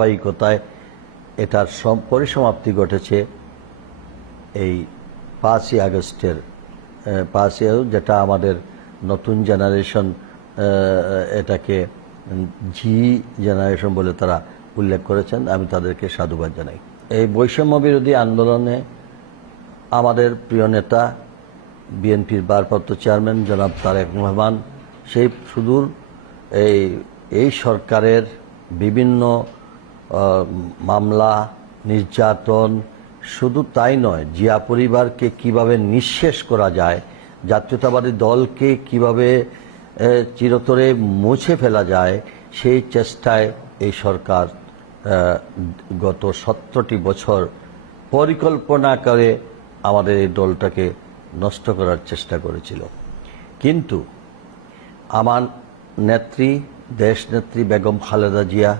ধারাবাহিকতায় এটার পরিসমাপ্তি ঘটেছে এই 5ই আগস্টের 5ই আগস্ট, যেটা আমাদের নতুন জেনারেশন এটাকে জি জেনারেশন বলে তারা উল্লেখ করেছেন। আমি তাদেরকে সাধুবাদ জানাই। এই বৈষম্য বিরোধী আন্দোলনে আমাদের প্রিয় নেতা বিএনপির ভারপ্রাপ্ত চেয়ারম্যান জনাব তারেক রহমান সেই সুদূর এই সরকারের বিভিন্ন মামলা, নির্যাতন, শুধু তাই নয়, জিয়া পরিবারকে কিভাবে নিঃশেষ করা যায়, জাতীয়তাবাদী দলকে কিভাবে চিরতরে মুছে ফেলা যায়, সেই চেষ্টায় এই সরকার গত 17টি বছর পরিকল্পনা করে আমাদের এই দলটাকে নষ্ট করার চেষ্টা করেছিল। কিন্তু আমার নেত্রী, দেশনেত্রী বেগম খালেদা জিয়া